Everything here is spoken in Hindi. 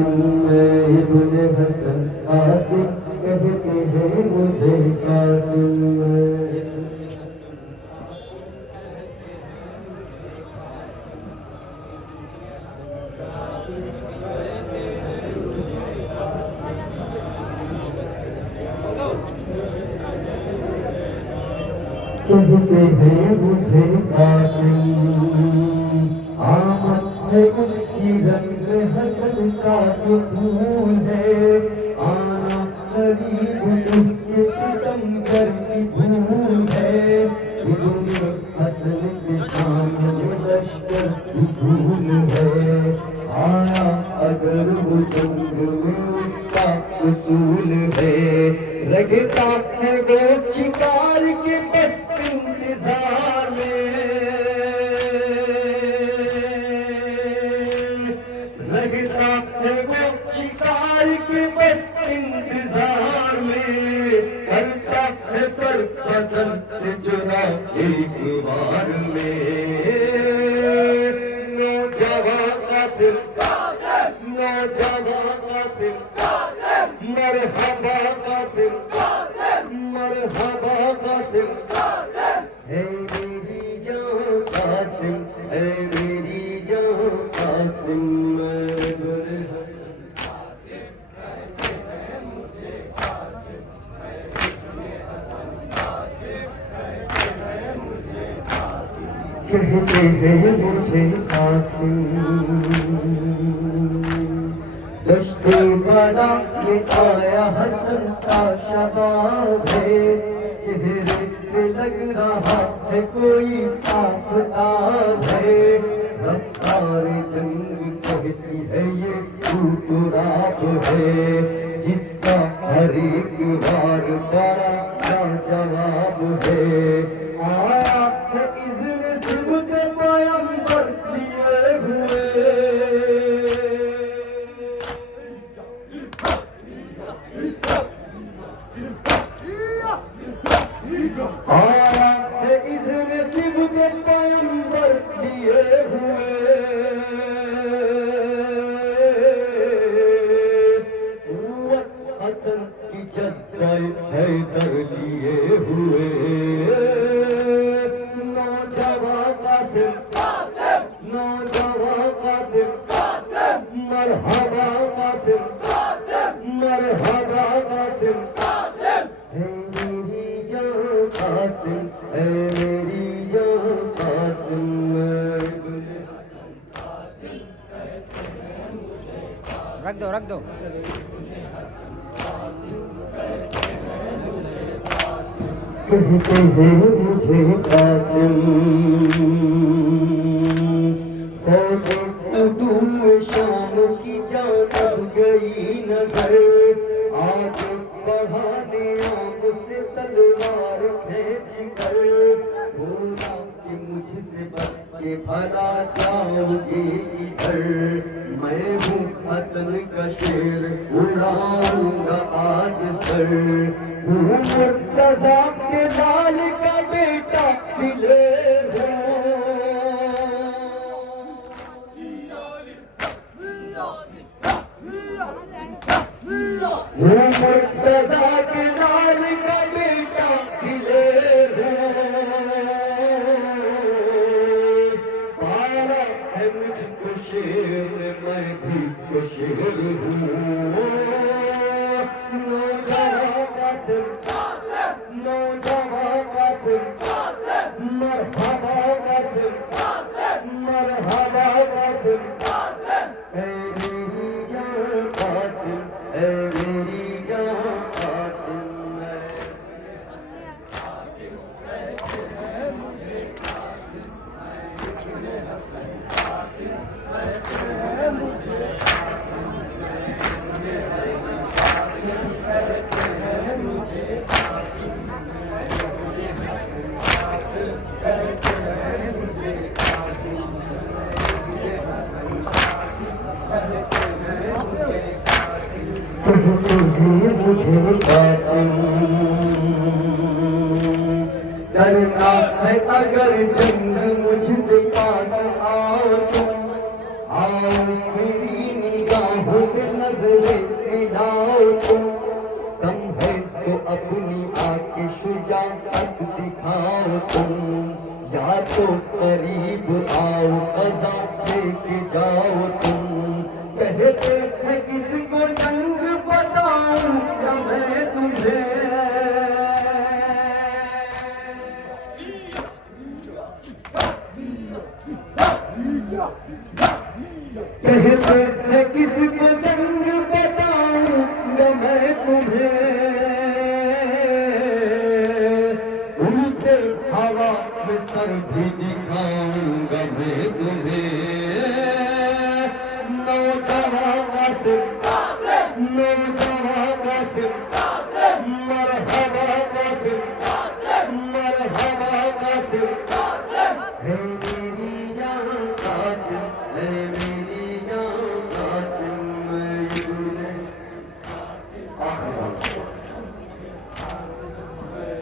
कासिम इब्न हसन कासिम कहते हैं मुझे कासिम। कहते हैं मुझे कासिम आमद है उसकी रंग हसन का जो फूल है, आना करीब उसके सितमगर की भूल है। इब्न हसन के सामने लश्कर की धूल है, आया अगर वो जंग में उसका उसूल है। लगता है वो शिकार के बस इंतजार में, लगता है वो शिकार के बस इंतजार में। करता है सर बदन से जुदा एक बार में। नौजवान कासिम नौजवान कासिम मरहबा कासिम मरहबा कासिम। है मेरी जान कासिम है मेरी जान कासिम। कहते हैं मुझे कासिम दश्ते वाला में आया हसन का शबाब है। चेहरे से लग रहा है कोई आफताब है। रफ्तार जंग कहती है ये टूटराब है, जिसका हर एक बार बड़ा लाजवाब है। आया है इज़्न सिबत पैगंबर लिए हुए, आया है इज़्न सिबत पैगंबर लिए हुए। क़ुव्वत हसन की जज़्बा हैदर लिए हुए। नौजवान कासिम नौजवान कासिम मरहबा कासिम मरहबा कासिम। है मेरी जान कासिम है मेरी जान कासिम। रख दो कहते हैं मुझे कासिम फौज उदू शाम की जानब गई नजर। आज बढ़ाने आम से तलवार खींच कर, बोला कि मुझसे बच के भला जाओगे किधर। मैं हूँ हसन का शेर उड़ाऊंगा आज सर। मुर्तज़ा के लाल का बेटा दिलेर मुर्तज़ा के लाल का बेटा दिलेर पारा है मुझको शेर मैं भी तो शेर हूँ। नौजवान कासिम नौजवान कासिम मरहबा कासिम मरहबा कासिम। ऐ मेरी जान कासिम ऐ मेरी जान कासिम। कहते हैं मुझे कासिम करना है अगर जंग मुझसे पास आओ तुम, आओ मेरी निगाहों से नजरें मिलाओ तुम, दम है तो अपनी आके शुजाअत दिखाओ तुम, या तो करीब आओ कज़ा लेके जाओ तुम। कहते हैं किसको जंग बताऊं या मैं तुम्हें, कहते हैं किसको जंग बताऊंगा मैं तुम्हें, उड़ते हवा में सर भी दिखाऊंगा मैं तुम्हें। नौजवान कासिम, नौजवान कासिम, मरहबा कासिम, मरहबा कासिम, है मेरी जान कासिम, है मेरी जान कासिम। आखिर